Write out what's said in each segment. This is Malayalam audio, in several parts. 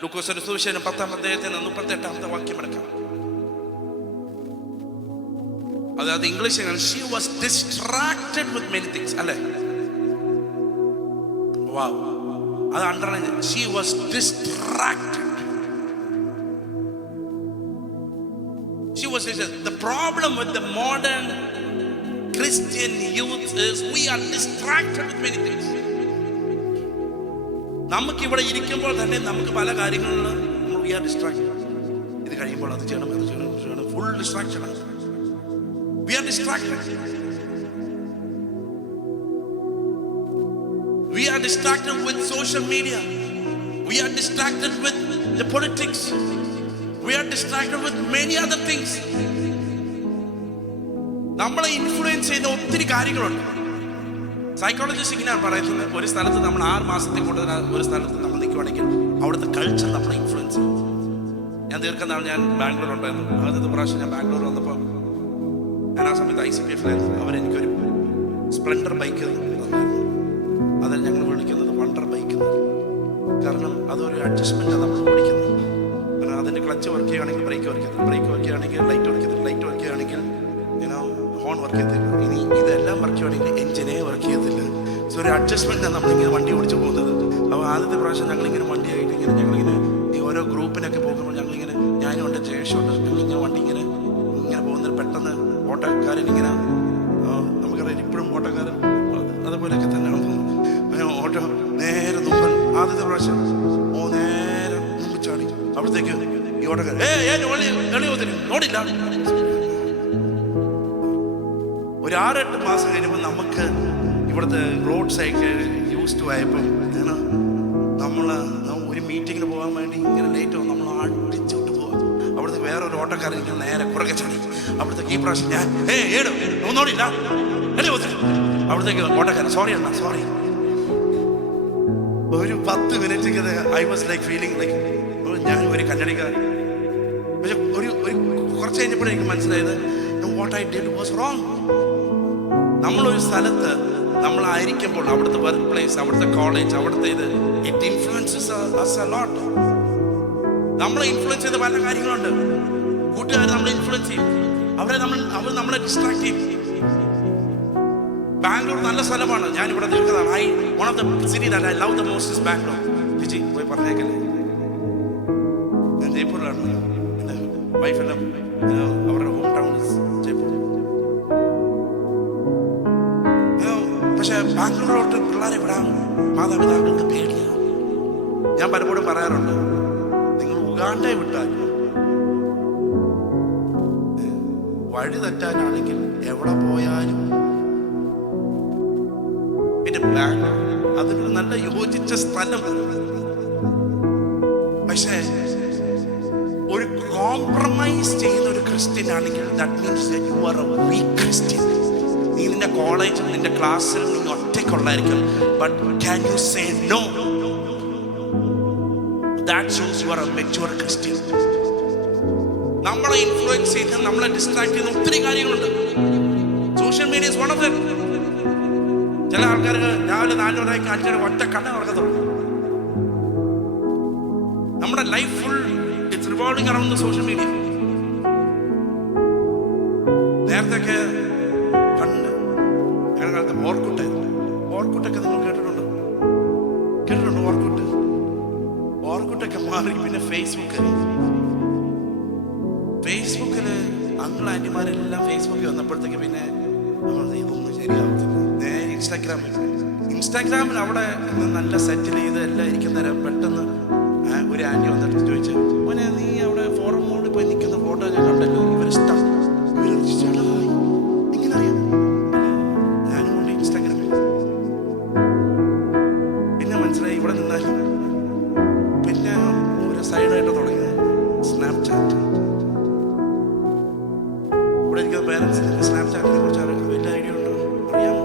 ലൂക്കോസിന്റെ സുവിശേഷം 10-ാം അധ്യായത്തിൽ 38-ാമത്തെ വാക്യം എടുക്കാം. അതായത് ഇംഗ്ലീഷിൽ she was distracted with many things അല്ലേ? വാവ്, അത് underline. She was distracted. She was distracted. The problem with the modern Christian youth is we are distracted with many things. നമുക്ക് ഇവിടെ ഇരിക്കുമ്പോൾ തന്നെ നമുക്ക് പല കാര്യങ്ങളിലും we are distracted. ഇത് കഴിയുമ്പോൾ അത് ചെയ്യണം, അത് ചെയ്യണം, ഫുൾ ഡിസ്ട്രാക്ഷൻ ആണ്. We are distracted. We are distracted with social media. We are distracted with the politics. We are distracted with many other things. നമ്മളെ ഇൻഫ്ലുവൻസ് ചെയ്യുന്ന ഒത്തിരി കാര്യങ്ങളുണ്ട്. സൈക്കോളജിസ്റ്റ് ഇങ്ങനെയാണ് പറയുന്നത്, ഒരു സ്ഥലത്ത് നമ്മൾ 6 മാസത്തിൽ കൂടുതൽ ഒരു സ്ഥലത്ത് നമ്മൾ നിൽക്കുവാണെങ്കിൽ അവിടുത്തെ കൾച്ചർ നമ്മളെ ഇൻഫ്ലുവൻസ് ചെയ്യും. ഞാൻ ദീർഘനാൾ ഞാൻ ബാംഗ്ലൂർ ഉണ്ടായിരുന്നു. ആദ്യത്തെ പ്രാവശ്യം ഞാൻ ബാംഗ്ലൂർ വന്നപ്പോൾ ഞാൻ ആ സമയത്ത് ICPF-ലായിരുന്നു. അവരെനിക്കൊരു സ്പ്ലെൻഡർ ബൈക്ക് തന്നായിരുന്നു. അതിൽ ഞങ്ങൾ വിളിക്കുന്നത് വണ്ടർ ബൈക്ക്. കാരണം അതൊരു അഡ്ജസ്റ്റ്മെൻറ്റാണ് നമ്മൾ ഓടിക്കുന്നത്. കാരണം അതിൻ്റെ ക്ലച്ച് വർക്ക് ചെയ്യുകയാണെങ്കിൽ ബ്രേക്ക് വർക്ക് ചെയ്യത്തില്ല, ബ്രേക്ക് വർക്ക് ചെയ്യുകയാണെങ്കിൽ ലൈറ്റ് വർക്ക് ചെയ്യത്തില്ല, ലൈറ്റ് വർക്ക് ചെയ്യുകയാണെങ്കിൽ ഹോൺ വർക്ക് ചെയ്യത്തില്ല. ഇനി ഇതെല്ലാം വർക്ക് ചെയ്യുകയാണെങ്കിൽ എഞ്ചിനേ വർക്ക് ചെയ്യത്തില്ല. സോ ഒരു അഡ്ജസ്റ്റ്മെൻറ്റാണ് നമ്മളിങ്ങനെ വണ്ടി ഓടിച്ച് പോകുന്നത്. അപ്പോൾ ആദ്യത്തെ പ്രാവശ്യം ഞങ്ങളിങ്ങനെ വണ്ടിയായിട്ട് ഞങ്ങളിങ്ങനെ ഈ ഓരോ ഗ്രൂപ്പിനൊക്കെ പോകുമ്പോൾ ഞങ്ങളിങ്ങനെ, ഞാനും ഉണ്ട്, ജയേഷുണ്ട്, ഞങ്ങളിങ്ങനെ വണ്ടി ഇങ്ങനെ പോകുന്നത് പെട്ടെന്ന് ഓട്ടോക്കാരനിങ്ങനെ, നമുക്കറിയാം ഇപ്പോഴും ഓട്ടോക്കാരൻ അതുപോലെയൊക്കെ തന്നെയാണ് പോകുന്നത്. ഓട്ടോ നേരെ മുമ്പിൽ ആദ്യത്തെ പ്രാവശ്യം നേരെ മുമ്പ് ചാടി. അവിടത്തേക്ക് ഈ ഓട്ടോക്കാരൻ നോടില്ല. ഒരു 6-8 മാസം കഴിയുമ്പോൾ നമുക്ക് ഇവിടുത്തെ റോഡ് സൈക്കിൾ യൂസ് ടു ആയപ്പോൾ നമ്മൾ ഒരു മീറ്റിങ്ങിന് പോകാൻ വേണ്ടി ഇങ്ങനെ ലേറ്റ് ആവും, നമ്മൾ അടിച്ചോട്ട് പോകാം. അവിടുത്തെ വേറൊരു ഓട്ടോക്കാരൻ ഇങ്ങനെ നേരെ കുറക്കെ ചാടി. അവിടുത്തേക്ക് ഈ പ്രാവശ്യം ഞാൻ നോടില്ല അവിടത്തേക്ക് ഓട്ടോക്കാരൻ സോറി അണ്ണ സോറി. ഒരു 10 minute I was like feeling like ഞാൻ ഒരു കന്നഡിക്കാരൻ. പക്ഷെ ഒരു കുറച്ച് കഴിഞ്ഞപ്പോഴേക്കും മനസ്സിലായത് what I did was wrong. നമ്മളൊരു സ്ഥലത്ത് നമ്മളായിരിക്കുമ്പോൾ അവിടുത്തെ വർക്ക് പ്ലേസ്, അവിടുത്തെ കോളേജ്, അവിടുത്തെ it influences us a lot. നമ്മളെ ഇൻഫ്ലുവൻസ് ചെയ്ത പല കാര്യങ്ങളുണ്ട്. കൂട്ടുകാർ നമ്മളെ ഇൻഫ്ലുവൻസ് ചെയ്യും, അവർ നമ്മളെ ഡിസ്ട്രാക്ട് ചെയ്യും. ബാംഗ്ലൂർ നല്ല സ്ഥലമാണ്, ഞാൻ ഇവിടെ നിൽക്കുന്നതാണ്. One of the city that I love the most is Bangalore. ജിജി പോയി പറഞ്ഞേക്കല്ലേ, ഞാൻ ജയ്പൂരിലാണ്. എൻ്റെ വൈഫെല്ലാം അവരുടെ ഹോം ടൗൺ ഇസ് ജയ്പൂർ. പക്ഷെ ബാംഗ്ലൂരിലോട്ട് പിള്ളേരെ വിടാൻ മാതാപിതാക്കൾക്ക് പേടിയാണ്. ഞാൻ പലപ്പോഴും പറയാറുണ്ട്, നിങ്ങൾ ഉഗാണ്ടയെ വിട്ടാൽ വഴി തെറ്റാനാണെങ്കിൽ എവിടെ പോയാലും പിന്നെ ബാംഗ്ലൂർ അതിനൊരു നല്ല യോജിച്ച സ്ഥലം. പക്ഷേ ഒരു കോംപ്രമൈസ് ചെയ്യുന്ന ഒരു ക്രിസ്ത്യൻ ആണെങ്കിൽ that means that you are a weak Christian. നീ നിന്റെ കോളേജിൽ നിന്റെ ക്ലാസ്സിൽ നീ ഒറ്റയ്ക്കുള്ളായിരിക്കും, but can you say no? That shows you are a mature Christian. നമ്മളെ ഇൻഫ്ലുവൻസ് ചെയ്ത് നമ്മളെ ഡിസ്ട്രാക്ട് ചെയ്യുന്ന ഒത്തിരി കാര്യങ്ങളുണ്ട്. Social media is one of them. ചില ആൾക്കാർ രാവിലെ 4 മണിക്ക് 5 മണിക്ക് ഒറ്റ കണ്ണ നടക്കത്തുള്ളൂ. നമ്മുടെ life full it's revolving around social media. നേരത്തെയൊക്കെ കണ്ട് ഞങ്ങളുടെ കാലത്ത് ഓർക്കുട്ടൊക്കെ നിങ്ങൾ കേട്ടിട്ടുണ്ടോ? ഓർക്കുട്ടൊക്കെ മാറി പിന്നെ ഫേസ്ബുക്കിൽ അങ്കിൾ ആൻറ്റിമാരെല്ലാം ഫേസ്ബുക്കിൽ വന്നപ്പോഴത്തേക്ക് പിന്നെ ഇതൊന്നും ശരിയാവത്തില്ല. ഇൻസ്റ്റാഗ്രാമിൽ അവിടെ നല്ല സെറ്റിൽ ചെയ്ത് എല്ലാം ഇരിക്കുന്നേരം പെട്ടെന്ന് ഒരു ആൻറ്റി വന്നിട്ട് ചോദിച്ചു, മോനെ നീ അവിടെ ഫോറം മോഡിൽ പോയി നിൽക്കുന്ന ഫോട്ടോ ഞാൻ കണ്ടല്ലോ, ഇവരിഷ്ടം എങ്ങനെ അറിയാം? ഞാനും കൊണ്ട് ഇൻസ്റ്റാഗ്രാമിൽ പിന്നെ മനസ്സിലായി ഇവിടെ നിന്നാൽ പിന്നെ ഒരു സൈഡായിട്ട് തുടങ്ങി സ്നാപ്ചാറ്റ്. ഇവിടെ ഇരിക്കുന്ന പേരൻസിന് സ്നാപ്ചാറ്റിനെ കുറിച്ച് വലിയ ഐഡിയ ഉണ്ടോ? അറിയാമോ?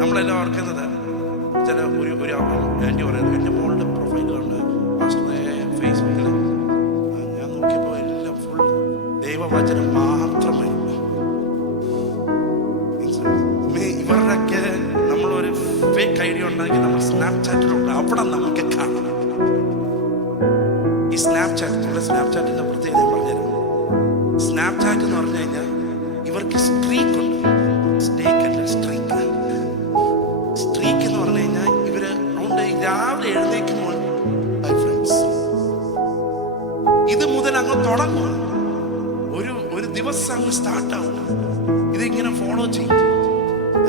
നമ്മളെല്ലാം ഓർക്കുന്നത് ചില ഒരു ആൻറ്റി പറയുന്നത്, എൻ്റെ മോളുടെ പ്രൊഫൈൽ കണ്ട് ഫേസ്ബുക്കിൽ ഞാൻ നോക്കിയപ്പോൾ എല്ലാം ഫുൾ ദൈവവചനം മാത്രമേ. ഇവരുടെയൊക്കെ നമ്മളൊരു ഫേസ്ബുക്ക് ഐ ഡി ഉണ്ടെങ്കിൽ നമ്മൾ സ്നാപ്ചാറ്റിലുണ്ട്, അവിടെ നമുക്ക് കാണാം. ഈ സ്നാപ്ചാറ്റിന്റെ പ്രത്യേകത പറഞ്ഞുതരാം. സ്നാപ്ചാറ്റ് എന്ന് പറഞ്ഞു കഴിഞ്ഞാൽ ഇവർക്ക് സ്ട്രീക്ക് ഉണ്ട്. സ്ട്രീക്ക് എന്ന് പറഞ്ഞു കഴിഞ്ഞാൽ ഇവര് രാവിലെ എഴുന്നേക്കുമ്പോൾ ഇത് മുതൽ അങ്ങ് തുടങ്ങും. ഒരു ദിവസം അങ്ങ് സ്റ്റാർട്ടാവും. ഇതിങ്ങനെ ഫോളോ ചെയ്യും.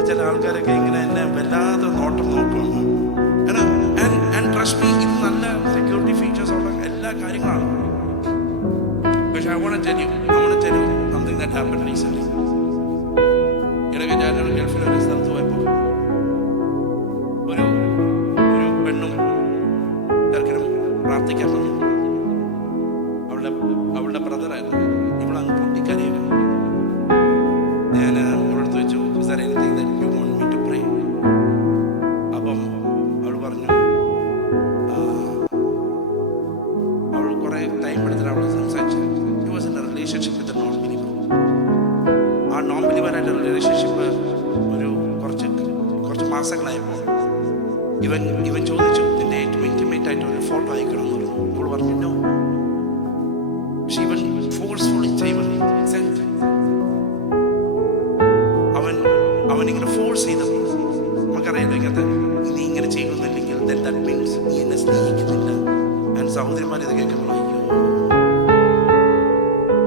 ചില ആൾക്കാരൊക്കെ ഇങ്ങനെ എന്നെ വല്ലാതെ നോക്കും. ട്രസ്റ്റ് മീ, ഇത് നല്ല സെക്യൂരിറ്റി ഫീച്ചേഴ്സ് ഉള്ള എല്ലാ കാര്യങ്ങളാണ്. പക്ഷെ I want to tell you something that happened recently. ഇടയ്ക്ക് ഞാനൊരു ഗൾഫിൽ ഒരു സ്ഥലത്ത് പോയപ്പോൾ ഒരു പെണ്ണും ചെറുക്കനും പ്രാർത്ഥിക്കാൻ വന്നു. അവളുടെ ബ്രദറായിരുന്നു. ഇവളങ്ങ് പൊട്ടിക്കരയുക. ഞാൻ അവളടുത്ത് വെച്ചു, "Is there anything that you want me to pray?" അപ്പം അവൾ പറഞ്ഞു, അവൾ കുറെ ടൈം എടുത്തിട്ട് അവൾ സംസാരിച്ചു. He was in a relationship with a non-believer. ആ നോൺ-ബിലീവറായിട്ട് റിലേഷൻഷിപ്പ് ഒരു കുറച്ച് മാസങ്ങളായപ്പോൾ ഇവൻ ചോദിച്ചു, "നിന്റെ ഏറ്റവും ഇൻറ്റിമേറ്റ് ആയിട്ട് ഒരു ഫോട്ടോ അയക്കണമെന്ന് പറഞ്ഞു." അവൾ പറഞ്ഞു, "No." പക്ഷെ ഇവൻ ഫോഴ്സ്ഫുള്ളി അവനിങ്ങനെ ഫോഴ്സ് ചെയ്തപ്പോൾ നമുക്കറിയാലോ ഇങ്ങനത്തെ, നീ ഇങ്ങനെ ചെയ്യുന്നില്ലെങ്കിൽ that means നീ എന്നെ സ്നേഹിക്കുന്നില്ല. ഞാൻ സഹോദരിമാർ ഇത് കേൾക്കുമ്പോൾ, അയ്യോ.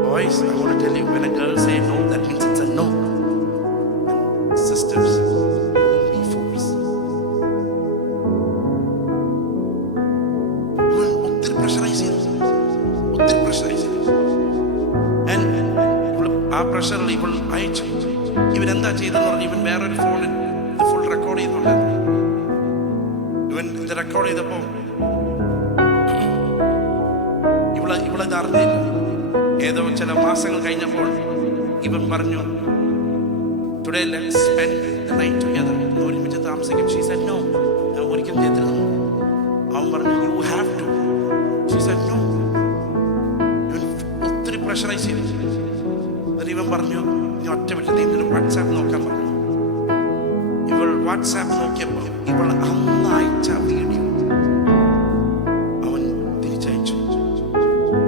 Boys, I want to tell you, when a girl say no, that means it's a no. And sisters, don't be fools. ഇവൻ ഒത്തിരി പ്രഷറൈസ് ചെയ്തു. ആ പ്രഷറിൽ ഇവൾ അയച്ചു. ഇവൻ എന്താ ചെയ്തെന്ന് പറഞ്ഞു, ഇവൻ വേറൊരു ഫോണിൽ ഇത് ഫുൾ റെക്കോർഡ് ചെയ്യുന്നുണ്ടായിരുന്നു. ഇവൻ ഇത് റെക്കോർഡ് ചെയ്തപ്പോൾ ഇവളത് അറിഞ്ഞില്ല. ഏതോ ചില മാസങ്ങൾ കഴിഞ്ഞപ്പോൾ ഇവൻ പറഞ്ഞു, "Today let's spend the night together." ഒരുമിച്ച് താമസിക്കും. She said no. ഞാൻ ഒരിക്കലും ചെയ്തിരുന്നു. അവൻ പറഞ്ഞു, "You have to." She said no. ഇവൻ ഒത്തിരി പ്രഷറൈസ് ചെയ്തു. ഇവൻ പറഞ്ഞു, "നീ ഒറ്റ വിട്ട് നീ വാട്സാപ്പ് നോക്കാൻ പറഞ്ഞു." ഇവൾ വാട്സാപ്പ് നോക്കിയപ്പോൾ ഇവൾ അന്ന് അയച്ച വീഡിയോ അവൻ തിരിച്ചയച്ചു.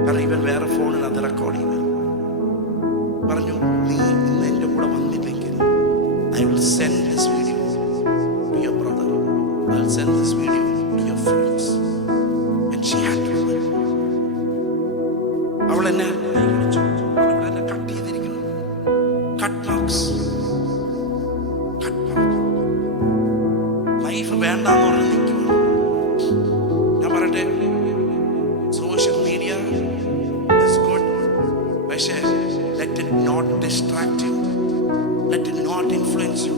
കാരണം ഇവൻ വേറെ ഫോണിൽ അത് റെക്കോർഡ് ചെയ്തു. പറഞ്ഞു, "നീ ഇന്ന് എൻ്റെ കൂടെ വന്നില്ലെങ്കിൽ I will send this video to your brother. I will send this video to your friends." And she had to do it. അവൾ എന്നെ കട്ട് ചെയ്തിരിക്കുന്നു. Cut marks. ലൈഫ് വേണ്ടാന്ന് പറഞ്ഞ് നിൽക്കുന്നു. ഞാൻ പറയട്ടെ, സോഷ്യൽ മീഡിയ ഇസ് ഗുഡ്, പക്ഷേ let it not distract you, let it not influence you.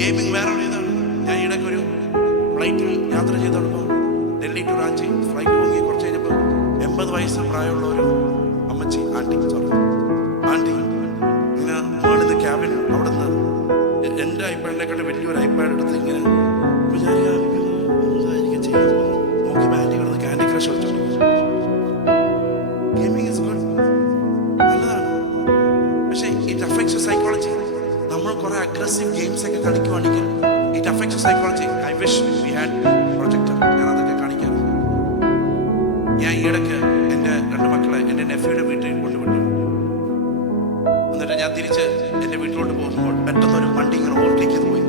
Gaming വേറെ ഇതാണ്. ഞാൻ ഇടയ്ക്ക് ഒരു ഫ്ലൈറ്റിൽ യാത്ര ചെയ്തോളപ്പോൾ ഡൽഹി ടു റാഞ്ചി ഫ്ലൈറ്റ് വാങ്ങി. കുറച്ച് കഴിഞ്ഞപ്പോൾ 80 വയസ്സ് പ്രായമുള്ള ഒരു അമ്മച്ചി ആൻറ്റി ഇങ്ങനെ മുകളിൽ ക്യാബിൻ അവിടെ നിന്ന് എൻ്റെ ഐപാഡിനെക്കാട്ട് വലിയൊരു ഐപാഡ് എടുത്ത് ഇങ്ങനെ എന്തായിരിക്കും ചെയ്യാൻ നോക്കി ബാൻഡി കിടന്ന് ക്യാൻഡി ക്രഷ് കളിച്ചോളൂ. ഗെയിമിംഗ് ഇസ് ഗുഡ്, നല്ലതാണ്. പക്ഷേ ഇറ്റ് അഫക്ട്സ് യുവർ സൈക്കോളജി. നമ്മൾ കുറെ അഗ്രസീവ് ഗെയിംസ് ഒക്കെ കളിക്കുവാണെങ്കിൽ it affects your psychology. I wish we had projector. ഞാൻ അതൊക്കെ കാണിക്കാം. ഞാൻ ഈയിടയ്ക്ക് എൻ്റെ 2 മക്കളെ എൻ്റെ നെഫ്യൂയുടെ വീട്ടിൽ കൊണ്ടുവിട്ടു. എന്നിട്ട് ഞാൻ തിരിച്ച് എൻ്റെ വീട്ടിലോട്ട് പോകുമ്പോൾ പെട്ടെന്നൊരു വണ്ടി ഇങ്ങനെ ഓവർടേക്ക് ചെയ്ത് പോയി.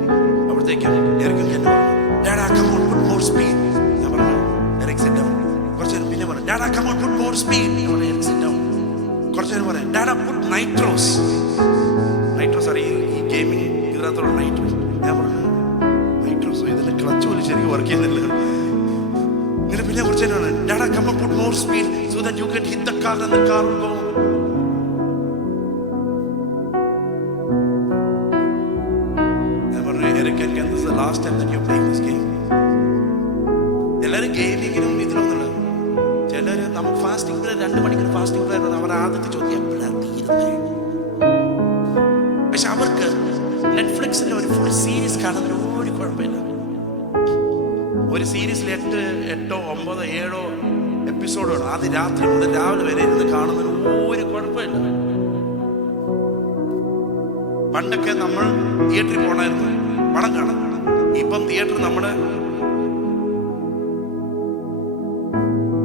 അവിടത്തേക്കും ഇറക്കും എന്നെ പറഞ്ഞു, "Dada, come on, put more speed." ഞാൻ പറഞ്ഞു, "Eric, sit down." കുറച്ച് നേരം പിന്നെ പറഞ്ഞു, "Dada, come on, put more speed." ഞാൻ പറഞ്ഞു, "Eric, sit down." കുറച്ച് നേരം പറയാം, "Dada, put nitros." അറിയാം ഈ ഗെയിമിങ് ഇതിനകത്തുള്ള നൈട്രോസ്. ഞാൻ പറഞ്ഞു, "നൈട്രോസ് ഇതിൻ്റെ ക്ലച്ച് പോലും ശരിക്കും വർക്ക് ചെയ്യുന്നില്ല." ഇങ്ങനെ പിന്നെ കുറച്ച് നേരം, "Dada, come on, put more speed so that you can hit the car and the car will go." This is the last time that you're playing this game. എല്ലാവരും ഗെയിമിങ്ങിനും ഇതിലൊന്നുള്ളത്. ചിലർ നമുക്ക് ഫാസ്റ്റിംഗ് പീരീഡ് 2 മണിക്കൂർ ഫാസ്റ്റിംഗ് പീരീഡ് അവർ ആദ്യത്തെ ചോദ്യം എപ്പോഴാണ് തീരുന്നത്. പക്ഷെ അവർക്ക് നെറ്റ്ഫ്ലിക്സിൽ ഒരു ഫുൾ സീരീസ് കാണുന്നതിന് ഒരു കുഴപ്പമില്ല. ഒരു സീരീസിൽ 8, 9, 7 എപ്പിസോഡുകൾ അത് രാത്രി മുതൽ രാവിലെ വരെ ഇരുന്ന് കാണുന്നതിന് ഒരു കുഴപ്പമില്ല. പണ്ടൊക്കെ നമ്മൾ തിയേറ്ററിൽ പോകണമായിരുന്നു പടം കാണാൻ. ഇപ്പം തിയേറ്റർ നമ്മുടെ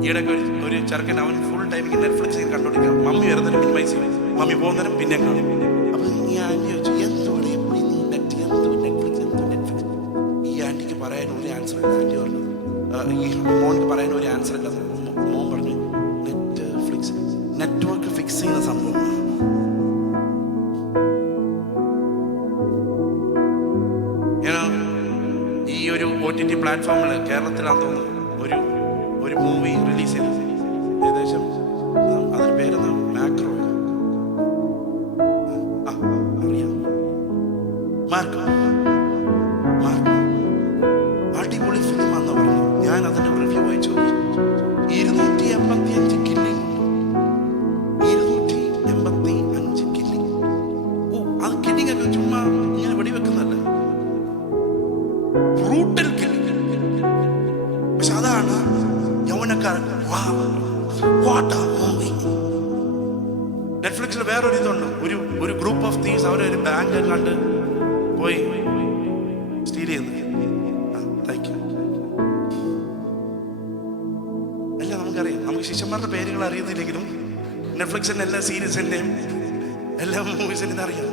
ഈയിടയ്ക്ക് ഒരു ചെറുക്കൻ അവൻ ഫുൾ ടൈമിങ് നെറ്റ്ഫ്ലിക്സിൽ കണ്ടോണ്ടിരിക്കുക. മമ്മി വരുന്നതിന് മിനിമൈസ് ചെയ്യും, മമ്മി പോകുന്നതിനും പിന്നെ കാണും. അപ്പൊ ഈ ആന്റി ചോദിച്ചു, എന്തുകൊണ്ട് എപ്പോഴും നീ നെറ്റ്ഫ്ലിക്സ്. ഈ ആന്റിക്ക് പറയാൻ ഒരു ആൻസർ ഇല്ല. ആന്റി പറഞ്ഞു, ഈ മോൾക്ക് പറയാൻ ഒരു ആൻസർ ഇല്ല. മോൻ പറഞ്ഞു, നെറ്റ്ഫ്ലിക്സ് നെറ്റ്വർക്ക് ഫിക്സ് ചെയ്യുന്ന സംഭവം. ഈ ഒരു OTT പ്ലാറ്റ്ഫോമിൽ കേരളത്തിലാന്ന് തോന്നുന്നു ഒരു മൂവി റിലീസ് ചെയ്തു. ഏകദേശം അതിന് പേരെന്താ, മാക്രോ, അറിയാം, മാർക്കോ. അടിപൊളി ഫിലിം ആണെന്ന് പറഞ്ഞു. ഞാൻ അതിന്റെ റിവ്യൂ വായിച്ചു. 285 കില്ലിംഗ്, 285 കില്ലിംഗ്. അത് കില്ലിംഗ് ഒക്കെ ചുമ്മാ ഇങ്ങനെ വെടിവെക്കുന്നല്ല, ബ്രൂട്ടൽ കില്ലിംഗ്. പക്ഷെ അതാണ് യൗവനക്കാരൻ. നെറ്റ്ഫ്ലിക്സിൽ വേറൊരു ഇതുണ്ട്, ഒരു ഗ്രൂപ്പ് ഓഫ് തീവ്സ് അവരൊരു ബാങ്ക് കണ്ട് പോയി സ്റ്റീൽ ചെയ്യുന്നത്. Thank you. എല്ലാം നമുക്കറിയാം. നമുക്ക് ശിഷ്യന്മാരുടെ പേരുകൾ അറിയുന്നില്ലെങ്കിലും നെറ്റ്ഫ്ലിക്സിന്റെ എല്ലാ സീരീസിന്റെയും എല്ലാ മൂവീസിനും അറിയാം.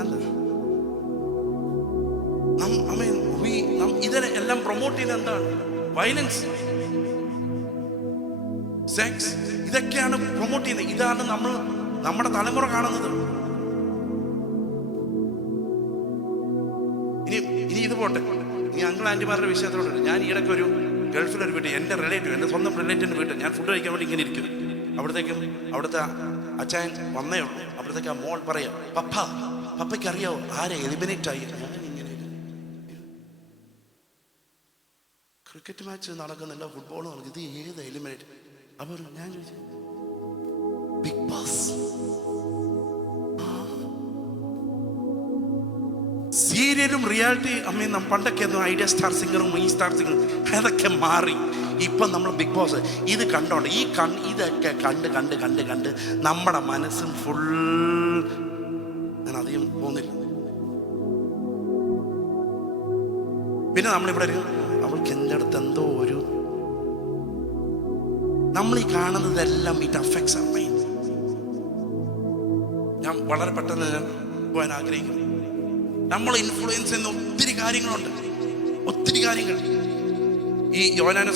അല്ല, ഇതിനെ എല്ലാം പ്രൊമോട്ട് ചെയ്യുന്നത് എന്താണ്? വയലൻസ്, സെക്സ്, ഇതൊക്കെയാണ് പ്രൊമോട്ട് ചെയ്യുന്നത്. ഇതാണ് നമ്മുടെ തലമുറ കാണുന്നത്. ഇനി ഇത് പോട്ടെ, ഇനി അങ്കിൾ ആന്റിമാരുടെ വിഷയത്തോട്. ഞാൻ ഈയിടയ്ക്ക് ഒരു ഗൾഫിലൊരു വീട്ടിൽ, എൻ്റെ റിലേറ്റീവ്, എൻ്റെ സ്വന്തം റിലേറ്റീവിൻ്റെ വീട്ടിൽ ഞാൻ ഫുഡ് കഴിക്കാൻ വേണ്ടി ഇങ്ങനെ ഇരിക്കും. അവിടുത്തെ അച്ഛൻ വന്നേ ഉള്ളൂ. അവിടത്തേക്ക് ആ മോൾ പറയാം, പപ്പയ്ക്ക് അറിയാവോ ആരെ എലിമിനേറ്റ് ആയി? ക്രിക്കറ്റ് മാച്ച് നടക്കുന്നില്ല, ഫുട്ബോൾ നടക്കും, ഇത് ഏത് എലിമിനേറ്റ്? അപ്പോൾ ഞാൻ ചോദിച്ചു, ബിഗ് ബോസ്. സീരിയലും റിയാലിറ്റി അമ്മയും പണ്ടൊക്കെ ഒന്നും ഐഡിയ സ്റ്റാർ സിംഗറും ഈ സ്റ്റാർ സിംഗറും അതൊക്കെ മാറി. ഇപ്പം നമ്മൾ ബിഗ് ബോസ് ഇത് കണ്ടോണ്ട് ഇതൊക്കെ കണ്ട് നമ്മുടെ മനസ്സും ഫുൾ. ഞാൻ അധികം പോകുന്നില്ല. പിന്നെ നമ്മളിവിടെ അവൾക്ക് എൻ്റെ അടുത്ത് എന്തോ നമ്മൾ ഈ കാണുന്നതെല്ലാം ഇറ്റ് അഫക്ട്സ് അവർ മൈൻഡ്. ഞാൻ വളരെ പെട്ടെന്ന് പോകാൻ ആഗ്രഹിക്കുന്നു. നമ്മൾ ഇൻഫ്ലുവൻസ് ചെയ്യുന്ന ഒത്തിരി കാര്യങ്ങളുണ്ട്, ഒത്തിരി കാര്യങ്ങൾ. ഈ യോഹന്നാന്റെ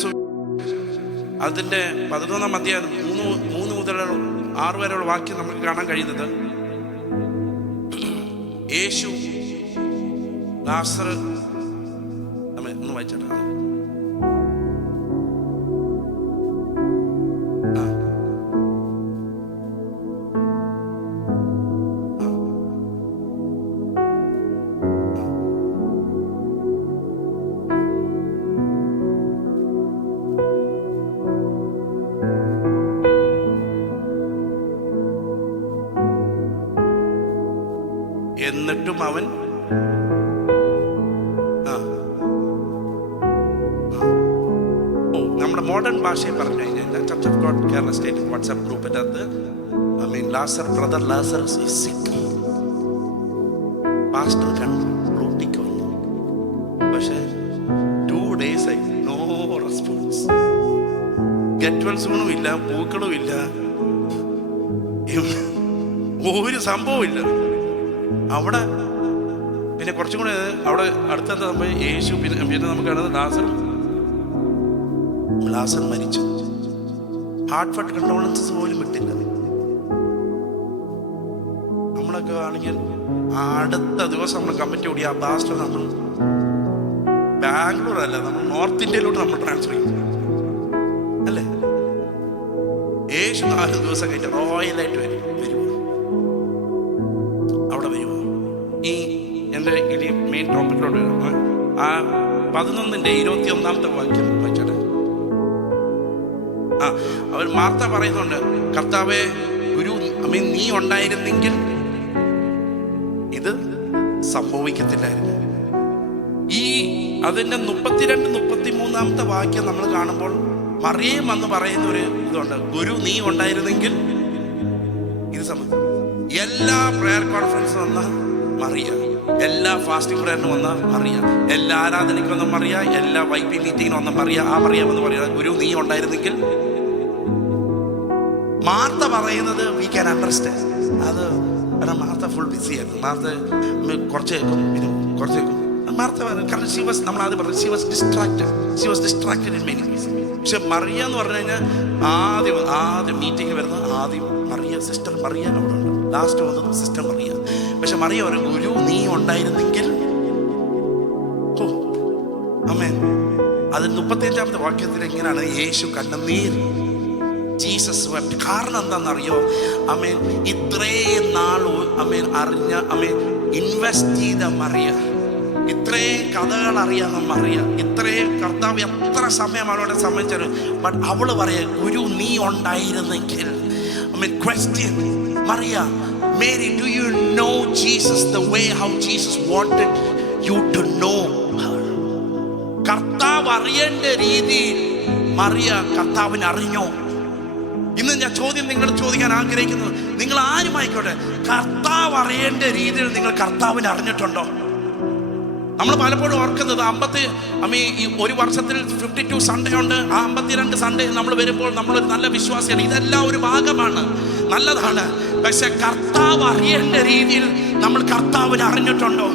അതിൻ്റെ 11-ാം അധ്യായം 3 മുതൽ 6 വരെയുള്ള വാക്യം നമുക്ക് കാണാൻ കഴിയുന്നത്, യേശു ലാസർ ഒന്ന് വായിച്ചിട്ടാണ്. എന്നിട്ടും അവൻ നമ്മുടെ മോഡേൺ ഭാഷയിൽ പറഞ്ഞു കഴിഞ്ഞാൽ church of God Kerala state WhatsApp ഗ്രൂപ്പിൻ്റെ അകത്ത് ബ്രദർ ലാസറസ് ഈസ് സിക്ക്. പാസ്റ്റർ കണ്ടു, ബ്ലൂട്ടിക്ക് വന്നു. പക്ഷേ 2 days ആയി, നോ റെസ്പോൺസ്. ഗെറ്റ് വെൽ സൂണും ഇല്ല, പൂക്കളും ഇല്ല, ഒരു സംഭവം ഇല്ല അവിടെ. പിന്നെ കുറച്ചും കൂടെ അവിടെ അടുത്തെന്താ സംഭവം, യേശു. പിന്നെ നമുക്ക് കാണുന്നത് ലാസർ മരിച്ചു. ഹാർട്ട് കണ്ടോളൻസസ് പോലും വിട്ടില്ല. നമ്മളൊക്കെ ആണെങ്കിൽ അടുത്ത ദിവസം നമ്മൾ കമ്മിറ്റി കൂടി ആ പാസ്റ്റർ നമ്മൾ ബാംഗ്ലൂർ അല്ല, നമ്മൾ നോർത്ത് ഇന്ത്യയിലോട്ട് നമ്മൾ ട്രാൻസ്ഫർ ചെയ്യും അല്ലേ. യേശു 4 ദിവസം കഴിഞ്ഞ് റോയലായിട്ട് വരും. അവിടെ വരുമോ? ഈ എൻ്റെ ഇനി മെയിൻ ടോപ്പിക്കിലോട്ട് വരും. ആ 11-ന്റെ 21-ാമത്തെ വാക്യം വായിച്ചോട്ടെ. അവർ മാർത്ത പറയുന്നുണ്ട്, കർത്താവേ ഗുരു, നീ ഉണ്ടായിരുന്നെങ്കിൽ ഇത് സംഭവിക്കത്തില്ലായിരുന്നു. ഈ അതിൻ്റെ 32-33-ാമത്തെ വാക്യം നമ്മൾ കാണുമ്പോൾ മറിയം എന്ന് പറയുന്ന ഒരു ഇതുണ്ട്, ഗുരു നീ ഉണ്ടായിരുന്നെങ്കിൽ ഇത് സംഭവിക്കും. എല്ലാ പ്രെയർ കോൺഫറൻസിന് വന്ന മറിയ, എല്ലാ ഫാസ്റ്റിംഗ് പ്രയറിന് വന്ന മറിയ, എല്ലാ ആരാധനയ്ക്ക് വന്ന മറിയ, എല്ലാ വൈപി മീറ്റിങ്ങിന് വന്ന മറിയ. ആ മറിയാമെന്ന് പറയുക, ഗുരു നീ ഉണ്ടായിരുന്നെങ്കിൽ. മാർത്ത പറയുന്നത് വി ക്യാൻ അണ്ടർസ്റ്റാൻഡ്. അത് കാരണം മാർത്ത ഫുൾ ബിസി ആയിരുന്നു. മാർത്ത കുറച്ച് കേൾക്കും, പിന്നെ കുറച്ച് കേൾക്കും. മാർത്ത കാരണം ഷി വാസ്, നമ്മൾ ആദ്യം പറഞ്ഞു, she was distracted in many vase. പക്ഷെ മറിയ എന്ന് പറഞ്ഞു കഴിഞ്ഞാൽ ആദ്യം മീറ്റിംഗ് വരുന്നത് ആദ്യം മറിയ, സിസ്റ്റർ മറിയ അവിടെ ഉണ്ട്. ലാസ്റ്റ് വന്നത് സിസ്റ്റർ മറിയ. പക്ഷെ മറിയ ഒരു ഗുരു നീ ഉണ്ടായിരുന്നെങ്കിൽ. ആമേൻ. അതിൽ 35-ാമത്തെ വാക്യത്തിൽ എങ്ങനെയാണ് യേശു കണ്ണുനീർ, ജീസസ് വെപ്റ്റ്. കാരണം എന്താണെന്നറിയോ? ആമേൻ. ഇത്രയും നാൾ ആമേൻ അറിഞ്ഞ, ആമേൻ ഇൻവെസ്റ്റ് ചെയ്ത മറിയ, ഇത്രയും കഥകൾ അറിയാവുന്ന മറിയ, ഇത്രയും കർത്താവ് എത്ര സമയം അവളോട് സമ്മതിച്ചു. ബട്ട് അവള് പറയാ ഗുരു നീ ഉണ്ടായിരുന്നെങ്കിൽ. Question, Maria, Mary, do you know Jesus the way how Jesus wanted you to know her? കർത്താവ് അറിയേണ്ട രീതി മറിയ കർത്താവിനെ അറിഞ്ഞോ? ഇന്ന് ഞാൻ ചോദ്യം നിങ്ങളോട് ചോദിക്കാൻ ആഗ്രഹിക്കുന്നത്, നിങ്ങൾ ആരുമായിക്കോട്ടെ, കർത്താവ് അറിയേണ്ട രീതിയിൽ നിങ്ങൾ കർത്താവിനെ അറിഞ്ഞിട്ടുണ്ടോ? നമ്മൾ പലപ്പോഴും ഓർക്കുന്നത് ഈ ഒരു വർഷത്തിൽ 52 സൺഡേ ഉണ്ട്. ആ 52 സൺഡേ നമ്മൾ വരുമ്പോൾ നമ്മളൊരു നല്ല വിശ്വാസിയാണ്. ഇതെല്ലാം ഒരു ഭാഗമാണ്, നല്ലതാണ്. പക്ഷെ കർത്താവ് അറിയേണ്ട രീതിയിൽ നമ്മൾ കർത്താവിനെ അറിഞ്ഞിട്ടുണ്ടോ?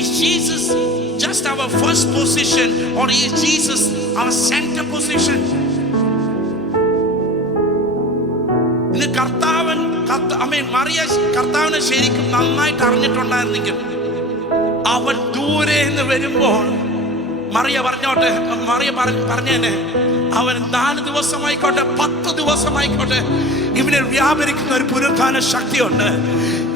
Is Jesus just our first position or is Jesus our center position? ഇന്ന് മറിയ കർത്താവിനെ ശരിക്കും നന്നായിട്ട് അറിഞ്ഞിട്ടുണ്ടായിരുന്നെങ്കിൽ, അവൻ ദൂരെ നിന്ന് വരുമ്പോൾ മറിയ പറഞ്ഞേനെ, അവൻ 4 ദിവസമായിക്കോട്ടെ 10 ദിവസമായിക്കോട്ടെ, ഇവനെ വ്യാപരിക്കുന്ന ഒരു പുനരുത്ഥാന ശക്തിയുണ്ട്.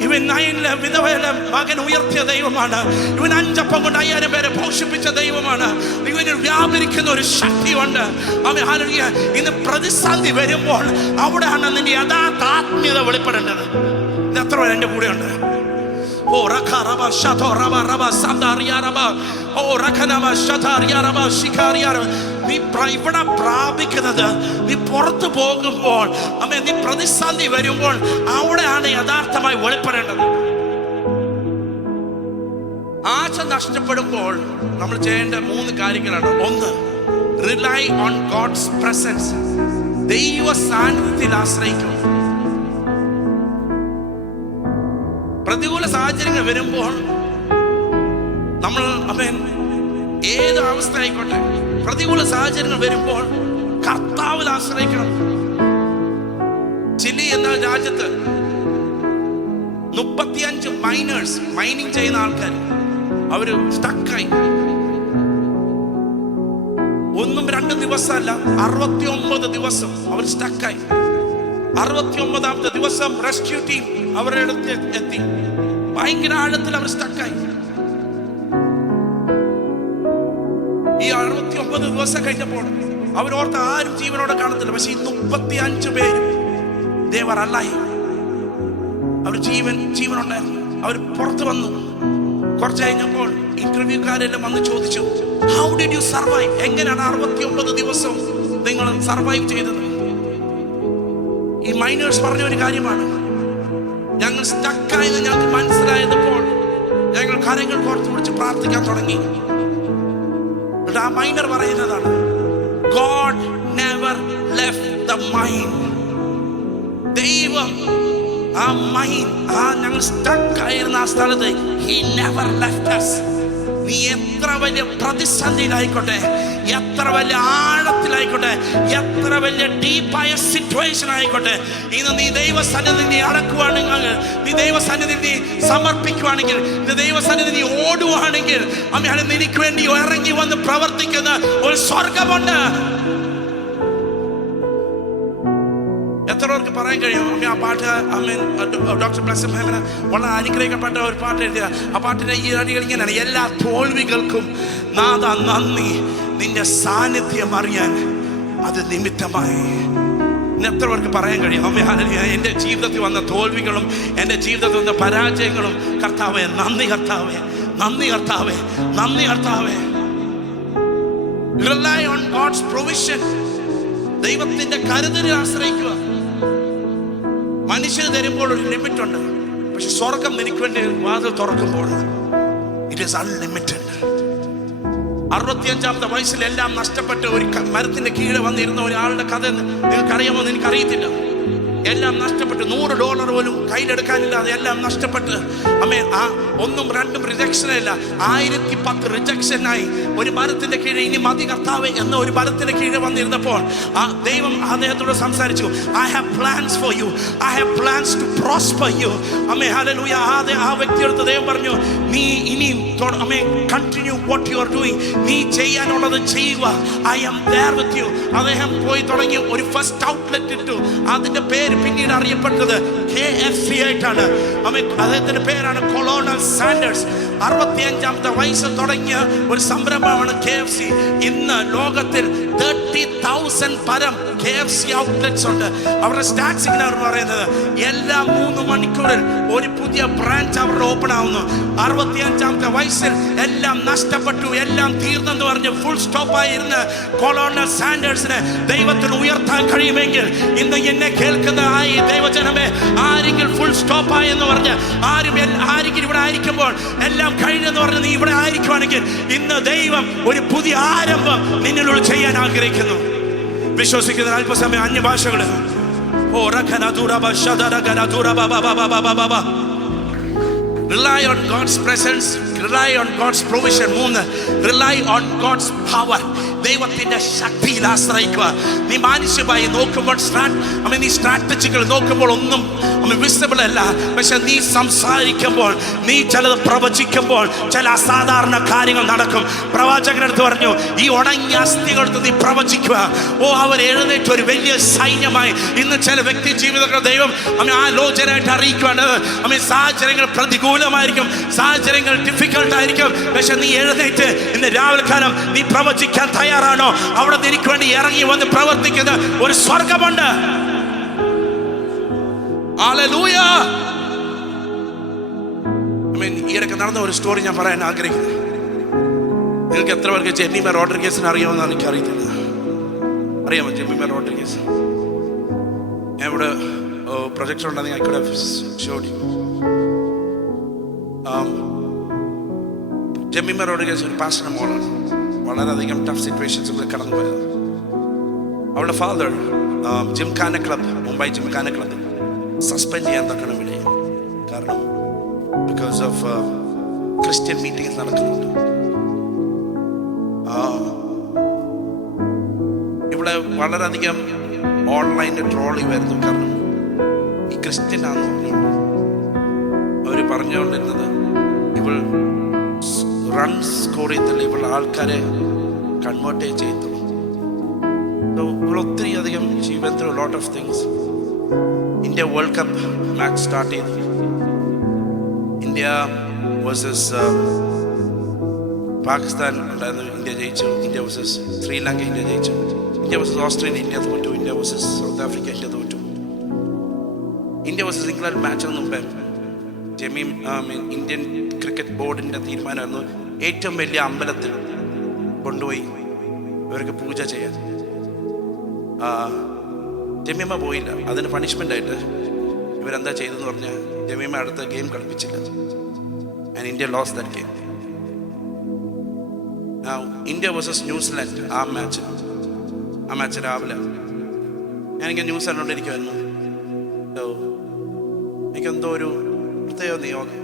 ഇവൻ 9 വിധവയുടെ മകൻ ഉയർത്തിയ ദൈവമാണ്. ഇവൻ 5 അപ്പം കൊണ്ട് 5000 പേരെ പോഷിപ്പിച്ച ദൈവമാണ്. ഇവന് വ്യാപരിക്കുന്ന ഒരു ശക്തിയുണ്ട്. അവൻ ഹല്ലേലൂയ. ഇന്ന് പ്രതിസന്ധി വരുമ്പോൾ അവിടെയാണ് നിന്റെ യഥാർത്ഥ ആത്മീയത വെളിപ്പെടേണ്ടത്. ഇത് എത്ര പേര് എൻ്റെ കൂടെയുണ്ട്? ഓ റഖറബ ശതോ റബ റബ സദാരിയ റബ ഓ റഖനബ ശതാരിയ റബ ശിഖാരിയ. നീ ഇവിടെ പ്രാപിക്കുന്നത് നീ പുറത്തു പോകുമ്പോൾ, നീ പ്രതിസന്ധി വരുമ്പോൾ അവിടെയാണ് യഥാർത്ഥമായി വെളിപ്പെടേണ്ടത്. ആശ നഷ്ടപ്പെടുമ്പോൾ നമ്മൾ ചെയ്യേണ്ട 3 കാര്യങ്ങളാണ്. 1, റിലൈ ഓൺ ഗോഡ്സ് പ്രസൻസ്. ദൈവ സാന്നിധ്യത്തിൽ ആശ്രയിക്കും. പ്രതികൂല സാഹചര്യങ്ങൾ വരുമ്പോൾ നമ്മൾ ഏത് അവസ്ഥ ആയിക്കോട്ടെ, പ്രതികൂല സാഹചര്യങ്ങൾ വരുമ്പോൾ കർത്താവിൽ ആശ്രയിക്കണം. ചിലി എന്ന രാജ്യത്ത് 35 മൈനേഴ്സ്, മൈനിങ് ചെയ്യുന്ന ആൾക്കാർ, അവര് സ്റ്റക്കായി. 1-2 ദിവസമല്ല, 69 ദിവസം അവർ സ്റ്റക്കായി. 69ാമത്തെ ദിവസം റെസ്ക്യൂ ടീം അവരുടെ അടുത്ത് എത്തി. ഭയങ്കര ആഴത്തിൽ അവർ സ്റ്റക്കായി. ഈ 69 ദിവസം കഴിഞ്ഞപ്പോൾ അവരോർത്ത് ആരും ജീവനോടെ കാണത്തില്ല. പക്ഷെ ഈ 35 പേരും ദേവർ അല്ലായി, അവർ ജീവനുണ്ടായിരുന്നു. അവർ പുറത്തു വന്നു. കുറച്ച് കഴിഞ്ഞപ്പോൾ ഇന്റർവ്യൂക്കാരെല്ലാം വന്ന് ചോദിച്ചു, ഹൗ ഡിഡ് യു സർവൈവ്? എങ്ങനെയാണ് 69 ദിവസം നിങ്ങൾ സർവൈവ് ചെയ്തത്? ഈ മൈനേഴ്സ് പറഞ്ഞ ഒരു കാര്യമാണ്, ഞങ്ങൾ സ്റ്റക്കായെന്ന് ഞങ്ങൾക്ക് മനസ്സിലായപ്പോൾ ഞങ്ങൾ കരങ്ങൾ കോർത്ത് പിടിച്ച് പ്രാർത്ഥിക്കാൻ തുടങ്ങി. ആ മൈനർ പറയുന്നതാണ്, God never left the mine. ദൈവം ആ ഞങ്ങൾ സ്റ്റക്കായിരുന്ന ആ സ്ഥലത്ത് He never left us. നീ എത്ര വലിയ പ്രതിസന്ധിയിലായിക്കോട്ടെ, എത്ര വലിയ ആഴത്തിലായിക്കോട്ടെ, എത്ര വലിയ ഡീപ്പായ സിറ്റുവേഷൻ ആയിക്കോട്ടെ, ഇന്ന് നീ ദൈവസന്നിധി നീ അടക്കുവാണെങ്കിൽ, നീ ദൈവസന്നിധി നീ സമർപ്പിക്കുവാണെങ്കിൽ, നീ ദൈവസന്നിധി നീ ഓടുവാണെങ്കിൽ, നിനക്ക് വേണ്ടി ഇറങ്ങി വന്ന് പ്രവർത്തിക്കുന്ന ഒരു സ്വർഗമുണ്ട്. എത്ര പേർക്ക് പറയാൻ കഴിയും? ആ പാട്ട് ഡോക്ടർ ബ്ലസ്സം ഹേമന് വളരെ അനുഗ്രഹിക്കപ്പെട്ട ഒരു പാട്ട് എഴുതിയ ആ പാട്ടിന്റെ ഈ അടികൾ ഇങ്ങനെയാണ്: എല്ലാ തോൽവികൾക്കും നാഥ നന്ദി, നിന്റെ സാന്നിധ്യം അറിയാൻ അത് നിമിത്തമായി. എത്ര പേർക്ക് പറയാൻ കഴിയും? എൻ്റെ ജീവിതത്തിൽ വന്ന തോൽവികളും എൻ്റെ ജീവിതത്തിൽ വന്ന പരാജയങ്ങളും കർത്താവേ നന്ദി, കർത്താവേ നന്ദി, കർത്താവേ നന്ദി, കർത്താവേ. Rely on God's provision. ദൈവത്തിന്റെ കരുതലിൽ ആശ്രയിക്കുക. മനുഷ്യന് തരുമ്പോൾ ഒരു ലിമിറ്റ് ഉണ്ട്, പക്ഷെ സ്വർഗം നിനക്ക് വേണ്ടി വാതിൽ തുറക്കുമ്പോൾ ഇറ്റ് ഈസ് അൺലിമിറ്റഡ്. 65-ാമത്തെ വയസ്സിൽ എല്ലാം നഷ്ടപ്പെട്ട് ഒരു മരത്തിന്റെ കീഴെ വന്നിരുന്ന ഒരാളുടെ കഥ നിങ്ങൾക്കറിയാമോ എന്ന് എനിക്കറിയത്തില്ല. എല്ലാം നഷ്ടപ്പെട്ട് $100 പോലും കയ്യിലെടുക്കാനില്ലാതെ എല്ലാം നഷ്ടപ്പെട്ട് അമ്മേ ആ 1ഉം 2ഉം റിജക്ഷനില്ല, 1010 റിജക്ഷനായി ഒരു മരത്തിന്റെ കീഴെ ഇനി മതി കർത്താവേ എന്ന ഒരു മരത്തിന്റെ കീഴെ വന്നിരുന്നപ്പോൾ ആ ദൈവം അദ്ദേഹത്തോട് സംസാരിച്ചു. I have plans for you, I have plans to prosper you. അമ്മേ ഹല്ലേലൂയ. ആ വ്യക്തിയെടുത്ത് ദൈവം പറഞ്ഞു, നീ ഇനിയും അമ്മേ continue what you are doing, നീ ചെയ്യാനുള്ളത് ചെയ്യുക, I am there with you. അദ്ദേഹം പോയി തുടങ്ങി ഒരു ഫസ്റ്റ് ഔട്ട്ലെറ്റ് ഇട്ടു. അതിന്റെ പേര് പിന്നീട് അറിയപ്പെട്ടത് KFC ആയിട്ടാണ്. അദ്ദേഹത്തിന്റെ പേരാണ് കൊളോണൽ സാൻഡേഴ്സ്. 65-ാമത്തെ വയസ്സിൽ തുടങ്ങിയ ഒരു സംരംഭമാണ് KFC. ഇന്ന് ലോകത്തിൽ 30,000 പരം KFC ഔട്ട്ലെറ്റ്സ് ഉണ്ട്. അവരുടെ സ്റ്റാറ്റ്സ് ഇങ്ങനെ പറയുന്നത് എല്ലാ 3 മണിക്കൂറിൽ ഒരു പുതിയ ബ്രാഞ്ച് അവർ ഓപ്പൺ ആവുന്നു. 65-ാമത്തെ വയസ്സിൽ എല്ലാം നഷ്ടപ്പെട്ടു, എല്ലാം തീർന്നെന്ന് പറഞ്ഞ് ഫുൾ സ്റ്റോപ്പായിരുന്ന കൊളോണൽ സാൻഡേഴ്സിനെ ദൈവത്തിന് ഉയർത്താൻ കഴിയുമെങ്കിൽ ഇന്ന് എന്നെ കേൾക്കുന്ന ഈ ദൈവജനമേ, ആരെങ്കിലും ഫുൾ സ്റ്റോപ്പായി എന്ന് പറഞ്ഞ് ആരെങ്കിലും ഇവിടെ ആയിരിക്കുമ്പോൾ എല്ലാം കഴിഞ്ഞെന്ന് പറഞ്ഞ് നീ ഇവിടെ ആയിരിക്കുവാണെങ്കിൽ ഇന്ന് ദൈവം ഒരു പുതിയ ആരംഭം നിന്നിലൂടെ ചെയ്യാൻ ആഗ്രഹിക്കുന്നു. വിശ്വസിക്കുന്ന അല്പസമയം അന്യഭാഷകൾ rely on God's presence, rely on God's provision. 3, rely on God's power. ദൈവത്തിന്റെ ശക്തിയിൽ ആശ്രയിക്കുക. നീ മാനുഷ്യമായി നോക്കുമ്പോൾ നീ സ്ട്രാറ്റജികൾ നോക്കുമ്പോൾ ഒന്നും വിസിബിൾ അല്ല. പക്ഷെ നീ സംസാരിക്കുമ്പോൾ, നീ ചിലത് പ്രവചിക്കുമ്പോൾ ചില അസാധാരണ കാര്യങ്ങൾ നടക്കും. പ്രവാചകനടുത്ത് പറഞ്ഞു, ഈ ഉണങ്ങിയ അസ്ഥികളെടുത്ത് നീ പ്രവചിക്കുക. അവർ എഴുന്നേറ്റ് ഒരു വലിയ സൈന്യമായി. ഇന്ന് ചില വ്യക്തി ജീവിതങ്ങൾ ദൈവം ആലോചനയായിട്ട് അറിയിക്കുകയാണ്. സാഹചര്യങ്ങൾ പ്രതികൂലമായിരിക്കും, സാഹചര്യങ്ങൾ ഡിഫിക്കൽട്ട് ആയിരിക്കും. പക്ഷെ നീ എഴുന്നേറ്റ് ഇന്ന് രാവിലെ കാലം നീ പ്രവചിക്കാൻ തയ്യാറാണോ? അവിടെ നിനക്ക് വേണ്ടി ഇറങ്ങി വന്ന് പ്രവർത്തിക്കുന്ന ഒരു സ്വർഗമുണ്ട്. ഹല്ലേലൂയ. ഈയിടയ്ക്ക് നടന്ന ഒരു സ്റ്റോറി ഞാൻ പറയാൻ ആഗ്രഹിക്കുന്നു. നിങ്ങൾക്ക് എത്ര പേർക്ക് ജെമിമ റോഡ്രിഗസിനെ അറിയാമെന്നാണ് എനിക്ക് അറിയത്തില്ല. അറിയാമോ ജെമിമ റോഡ്രിഗസ്? ഞാൻ ഇവിടെ പ്രൊജക്ടർ ഉണ്ടെങ്കിൽ I could have showed you. Jemimah Rodrigues ഒരു പാസ്റ്ററുടെ മോളാണ്. വളരെയധികം ടഫ് സിറ്റുവേഷൻസിൽ കടന്നു പോയത്. അവളുടെ father Gymkhana club, Mumbai Gymkhana club suspend ചെയ്യാൻ തക്കണം ഇവിടെ. കാരണം ബിക്കോസ് ഓഫ് ക്രിസ്ത്യൻ മീറ്റിംഗ്സ് നടക്കുന്നുണ്ട്. ഇവിടെ വളരെയധികം ഓൺലൈനിൽ ട്രോളി വരുന്നു. കാരണം ഈ ക്രിസ്ത്യൻ ആണെന്ന് പറഞ്ഞുകൊണ്ട് അവർ പറഞ്ഞുകൊണ്ടിരുന്നത് ഇവൾ റൺസ് സ്കോർ ചെയ്തില്ല, ഇവൾ ആൾക്കാരെ കൺവേർട്ട് ചെയ്തു. ഇവൾ ഒത്തിരി അധികം ജീവിതത്തിൽ lot of things. India world cup match start ചെയ്തു. ഇന്ത്യ വേഴ്സസ് പാകിസ്ഥാൻ ഉണ്ടായിരുന്നു. ഇന്ത്യ ജയിച്ചു. ഇന്ത്യ വേഴ്സസ് ശ്രീലങ്ക ഇന്ത്യ ജയിച്ചു. ഇന്ത്യ വേഴ്സസ് ഓസ്ട്രേലിയ ഇന്ത്യ തോറ്റു. India versus south Africa India തോറ്റു. ഇന്ത്യ വേഴ്സസ് ഇംഗ്ലണ്ട് മാച്ചിന് മുമ്പേ ഇന്ത്യൻ ക്രിക്കറ്റ് ബോർഡിൻ്റെ തീരുമാനമായിരുന്നു ഏറ്റവും വലിയ അമ്പലത്തിൽ കൊണ്ടുപോയി ഇവർക്ക് പൂജ ചെയ്യാൻ. ജമീമ പോയില്ല. അതിന് പണിഷ്മെൻ്റായിട്ട് ഇവരെന്താ ചെയ്തെന്ന് പറഞ്ഞാൽ ജമീമ അടുത്ത ഗെയിം കളിപ്പിച്ചില്ല. And India lose that game. India versus New Zealand ആ മാച്ച് രാവിലെ ഞാനിങ്ങനെ ന്യൂസ് കണ്ടുകൊണ്ടിരിക്കുമായിരുന്നു. എനിക്കെന്തോ ഒരു പ്രത്യേക നിയോഗം.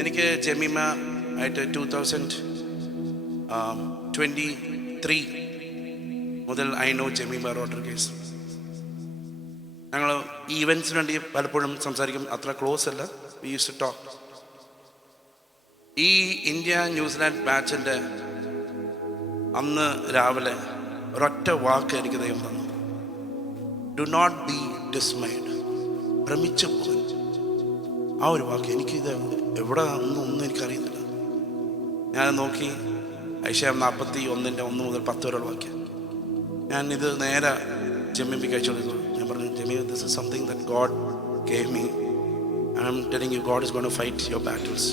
എനിക്ക് ജമീമ ആയിട്ട് 2023 മുതൽ ഐ നോ ജമീമ റോഡ്രിഗസ്. ഞങ്ങൾ ഈ ഇവൻറ്റ്സിന് വേണ്ടി പലപ്പോഴും സംസാരിക്കും. അത്ര ക്ലോസ് അല്ല. We use to talk. ഈ ഇന്ത്യ ന്യൂസിലാൻഡ് മാച്ചിൻ്റെ അന്ന് രാവിലെ ഒരൊറ്റ വാക്ക് എനിക്ക് ദൈവം തന്നു. Do not be dismayed. ഭ്രമിച്ചു പോകും. ആ ഒരു വാക്ക് എനിക്കിത് എവിടെ ഒന്നും എനിക്കറിയുന്നില്ല. ഞാൻ നോക്കി ഐശയ 41:1 മുതൽ 10 വരെയുള്ള വാക്യം. ഞാൻ ഇത് നേരെ ജെമിമിക്ക് അയച്ചുകൊണ്ടിരുന്നു. ഞാൻ പറഞ്ഞു, Jemi, this is something that God gave me. I am telling you, God is going to fight your battles.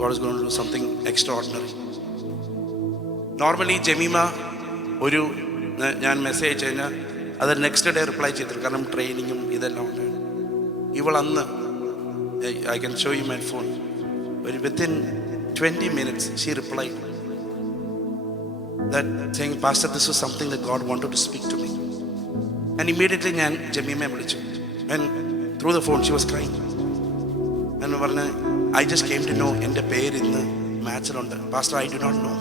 God is going to do something extraordinary. Normally Jemimah ഞാൻ മെസ്സേജ് അയച്ചു കഴിഞ്ഞാൽ അത് നെക്സ്റ്റ് ഡേ റിപ്ലൈ ചെയ്തിരുന്നു, കാരണം ട്രെയിനിങ്ങും ഇതെല്ലാം ഉണ്ടായിരുന്നു. ഇവൾ അന്ന്, I can show you my phone, within 20 minutes she replied that saying, Pastor, this was something that God wanted to speak to me. And immediately ഞാൻ ജമീമയെ വിളിച്ചു. And through the phone she was crying. And പറഞ്ഞ, I just came to know എൻ്റെ പേര് ഇന്ന് മാച്ചിലുണ്ട്. Pastor, I do not know.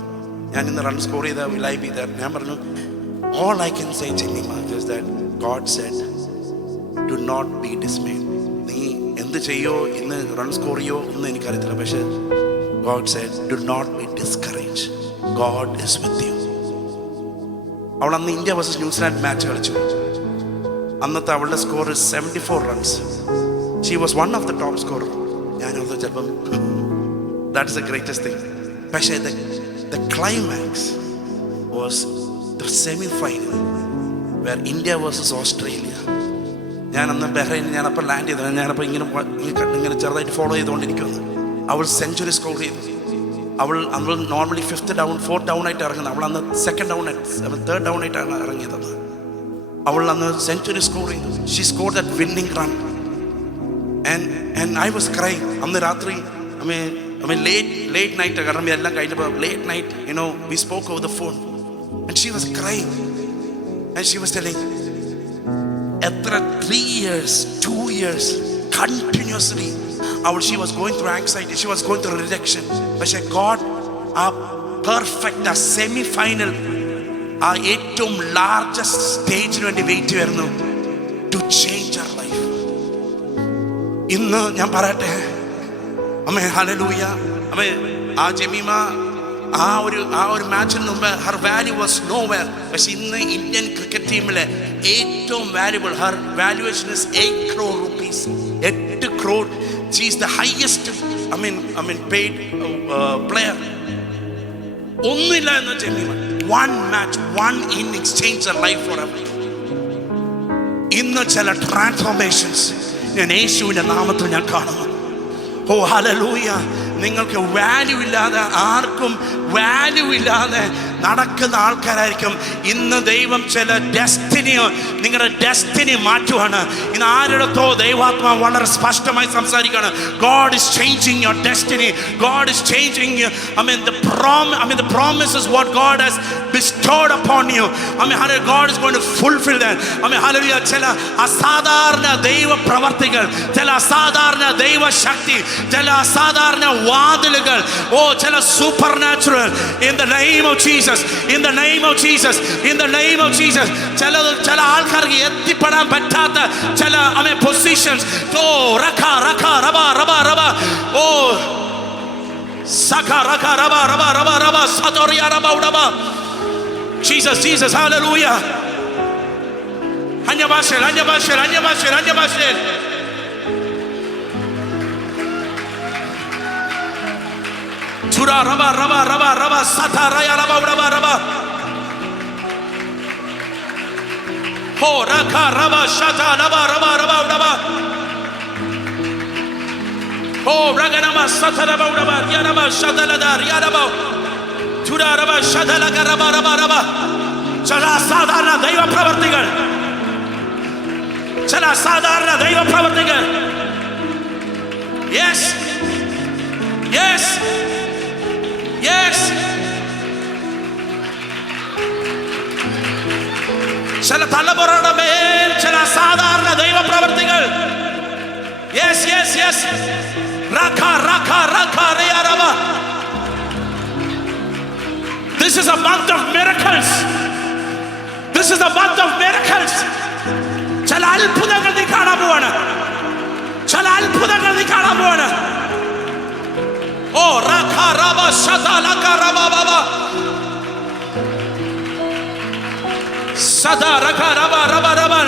ഞാൻ ഇന്ന് റൺ സ്കോർ ചെയ്താൽ will I be there? ഞാൻ പറഞ്ഞു, all I can say, Jemima, is that God said, do not be dismayed. നീ എന്ത് ചെയ്യോ, ഇന്ന് റൺ സ്കോർ ചെയ്യോ ഒന്നും എനിക്കറിയത്തില്ല, പക്ഷേ God said, do not be discouraged. God is with you. അവൾ അന്ന് ഇന്ത്യ വേഴ്സസ് ന്യൂസിലാൻഡ് മാച്ച് കളിച്ചു. അന്നത്തെ അവളുടെ score 74 runs. She was one of the top scorer. ഞാനത് ചിലപ്പം that is the greatest thing. പക്ഷേ the climax was the semi-final where India versus Australia. ഞാനന്ന് ബഹ്റൈനിൽ ഞാനപ്പോൾ ലാൻഡ് ചെയ്തത്. ഞാനപ്പോൾ ഇങ്ങനെ ചെറുതായിട്ട് ഫോളോ ചെയ്തുകൊണ്ടിരിക്കുന്നു. അവൾ സെഞ്ചുറി സ്കോർ ചെയ്തു. അവൾ normally 5th down 4th down ആയിട്ട് ഇറങ്ങുന്നത്. അവൾ അന്ന് 2nd down 3rd down ആയിട്ടാണ് ഇറങ്ങിയത്. അവൾ അന്ന് സെഞ്ചുറി സ്കോർ ചെയ്തു. She score that winning run. And I was crying. അന്ന് രാത്രി I mean late night, കാരണം എല്ലാം കഴിഞ്ഞപ്പോൾ late night, we spoke over the phone. And she was crying. And she was telling, എത്ര 3 years 2 years continuously she was going through anxiety, she was going through rejection. പക്ഷേ God ആ പെർഫെക്റ്റ്, ആ സെമി ഫൈനൽ, ആ ഏറ്റവും ലാർജസ്റ്റ് സ്റ്റേജിന് വേണ്ടി വെയിറ്റ് ചെയ്യുന്നു ടു ചേഞ്ച് her life. ഇന്ന് ഞാൻ പറയട്ടെ, അമ്മേ ഹല്ലേലൂയ, അമ്മേ ആ ജമീമ ആ ഒരു മാച്ചിന് മുമ്പ് ഹർ വാല്യൂ വാസ് നോവെയർ. പക്ഷെ ഇന്ന് ഇന്ത്യൻ ക്രിക്കറ്റ് ടീമിലെ ഏറ്റവും valuable, Har valuation is 8 crore rupees. 8 crore. She is the highest paid player. ഒന്നുമില്ല എന്ന് Jemimah, one match, one innings changed her life forever. ഇന്ന് ചില ട്രാൻസ്ഫോർമേഷൻസ് ഞാൻ യേശുവിൻ്റെ നാമത്തിൽ ഞാൻ കാണുന്നു. ഓ ഹല്ലേലൂയ. നിങ്ങൾക്ക് വാല്യൂ ഇല്ലാതെ, ആർക്കും വാല്യൂ ഇല്ലാതെ നടക്കുന്ന ആൾക്കാരായിരിക്കും. ഇന്ന് ദൈവം ചില നിങ്ങളുടെ ഡെസ്റ്റിനി മാറ്റുവാണ്. ഇന്ന് ആരിടത്തോ ദൈവാത്മാവ് വളരെ സ്പഷ്ടമായി സംസാരിക്കുകയാണ്. God is changing your destiny. God is changing you. The promises what God has bestowed upon you. God is going to fulfill that. Hallelujah. ചില അസാധാരണ ദൈവ പ്രവർത്തികൾ, ചില അസാധാരണ ദൈവ ശക്തി, ചില അസാധാരണ വാതിലുകൾ, ചില super natural, in the name of Jesus, in the name of Jesus, in the name of Jesus. ചില ആൾക്കാർക്ക് എത്തിപ്പെടാൻ പറ്റാത്ത ചില positions, Jesus, Jesus, hallelujah. അന്യഭാഷയിൽ Tura raba raba raba raba sata raya raba raba raba. Ho raka raba shata raba raba raba raba. Ho raga raba sata raba raba ya raba shata la ya raba. Tura raba shata la raba raba raba. Chala sadharna daiva pravartigal. Chala sadharna daiva pravartigal. Yes. Yes. Yes. ചില തലമുറയുടെ മേൽ ചില സാധാരണ ദൈവ പ്രവർത്തികൾ. Yes, yes, yes. Raka raka raka reyaraba. This is a month of miracles. This is a month of miracles. ചില അത്ഭുതങ്ങൾ നീ കാണാൻ പോവാണ്. ചില അത്ഭുതങ്ങൾ നീ കാണാൻ പോവാണ്. Raka raba shata laka raba baba. Sada raka raba raba raba.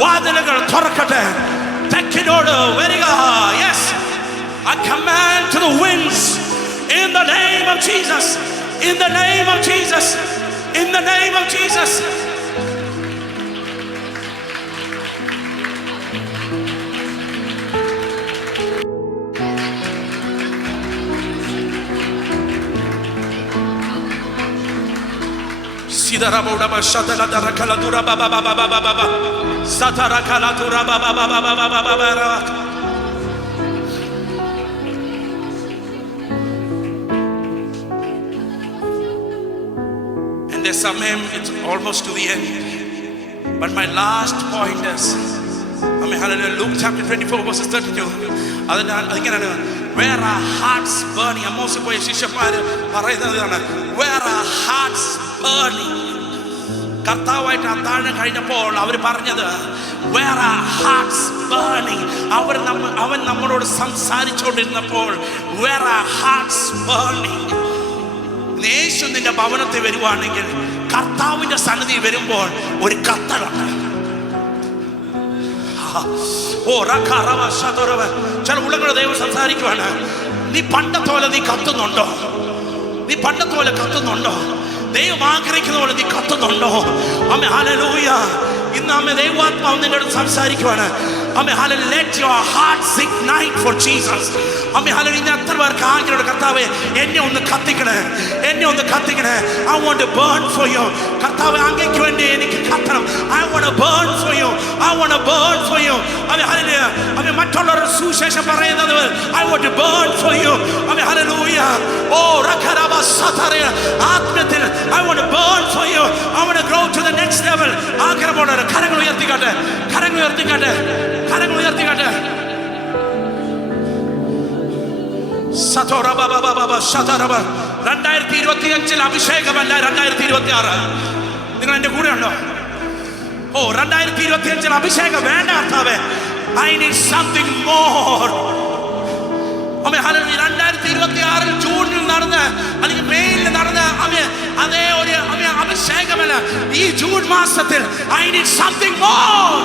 വാതിലുകൾ തുറക്കട്ടെ. തെക്കിനോട് വരിക. Yes. I command to the winds in the name of Jesus. In the name of Jesus. In the name of Jesus. Sidarabauda Shatala Kalatura Baba Baba Baba Baba Satara Kalatura Baba Baba Baba Baba. And there's some it's almost to the end. But my last point is, hallelujah, Luke chapter 24 verses 32. Where our hearts burning, where our hearts burning. കർത്താവായിട്ട് അത്താഴം കഴിഞ്ഞപ്പോൾ അവർ പറഞ്ഞത്, where our hearts burning. അവൻ നമ്മളോട് സംസാരിച്ചുകൊണ്ടിരുന്നപ്പോൾ, where our hearts burning. യേശു നിന്റെ ഭവനത്തിൽ വരുവാണെങ്കിൽ, കർത്താവിന്റെ സന്നിധി വരുമ്പോൾ ഒരു കത്തലുണ്ട്. ചില ഉള്ളങ്ങളുടെ ദൈവം സംസാരിക്കുവാണ്, നീ പണ്ടത്തെ പോലെ നീ കത്തുന്നുണ്ടോ? നീ പണ്ടത്തെ പോലെ കത്തുന്നുണ്ടോ? ദൈവം ആഗ്രഹിക്കുന്ന പോലെ നീ കത്തുന്നുണ്ടോ? ആമേൻ, ഹല്ലേലൂയ. ഇന്ന് ആമേൻ, ദൈവാത്മാവ് നിന്നോട് സംസാരിക്കുവാണ്. ആമേൻ, ഹല്ലേലൂയ. Let your hearts ignite for Jesus. ആമേൻ, ഹല്ലേലൂയ. ഇന്ന് എത്ര പേർക്ക് ആഗ്രഹമുണ്ട്, കർത്താവേ എന്നെ ഒന്ന് കത്തിക്കണേ, എന്നെ ഒന്ന് കത്തിക്കണേ. I want to burn for you. കർത്താവേ, അങ്ങേക്ക് വേണ്ടി എനിക്ക് കത്തണം. I want to burn for you. I want to burn for you. ആമേൻ, ഹല്ലേലൂയ. ആമേൻ, മറ്റുള്ളവരുടെ സുവിശേഷം പറയുന്നത്, I want to burn for you. ആമേൻ, ഹല്ലേലൂയ. ഓ റഖറബ സതറ ആത്മത്തിൽ I want to burn for you. I want to grow to the next level. ആഗ്രഹമുള്ളവർ കരങ്ങൾ ഉയർത്തിക്കാട്ടെ, കരങ്ങൾ ഉയർത്തിക്കാട്ടെ, കരങ്ങൾ ഉയർത്തിക്കാട്ടെ. സതറബ ബബ ബബ സതറബ. 2025 അഭിഷേകമല്ല, 2026. നിങ്ങൾ എൻ്റെ കൂടെ ഉണ്ടോ? ഓ, 2025 അഭിഷേകം വേണ്ട കർത്താവേ. I need something more. 2026 ജൂണിൽ നടന്ന അല്ലെങ്കിൽ മെയ്യിൽ നടന്ന അതേ ഒരു അഭിഷേകമല്ല, ഈ ജൂൺ മാസത്തിൽ I need something more.